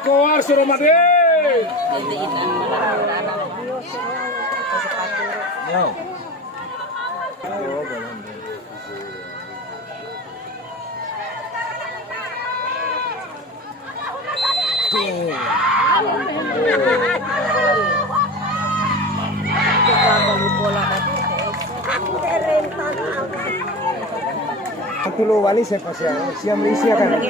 Keluar suruh mati. Aku lo wali saya pasya, siam Malaysia kan.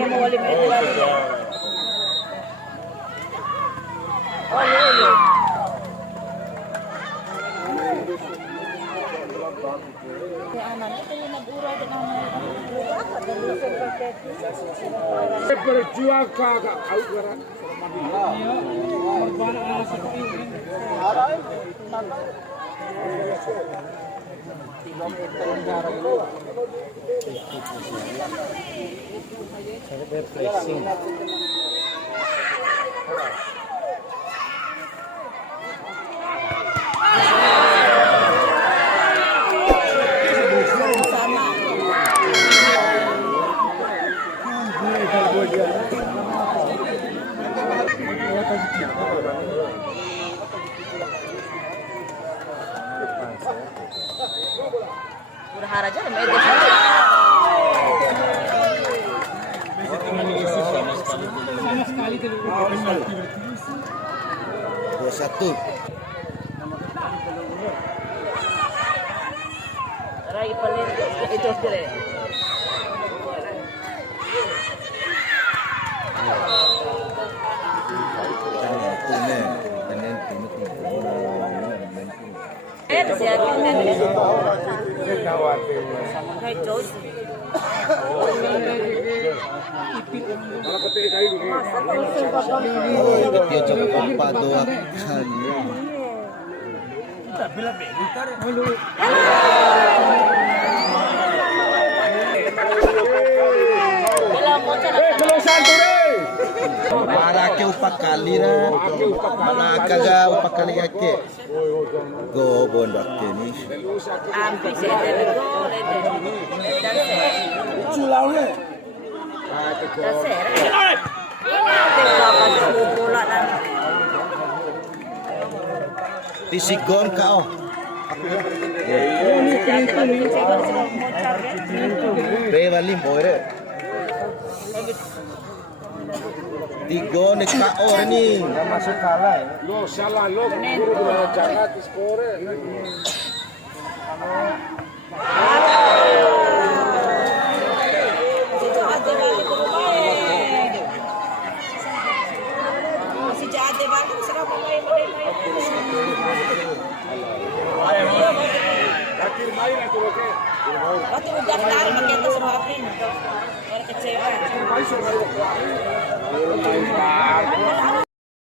Berjuang kakak kau berat. Haraja ada Satu. Rai paling itu kere. Dia coba empat dua kali. Para ke upat kali na, mana kagak upat kali yake. Go bondak tenis. Ampi saya go. Sulawle. Tisigon kau. Bevali moire. Tigo nek kau ni. Masuk kalah. Lo salah lo guru jangan skore. Waktu udah tarik pakai atas suapin. Orang kecewa.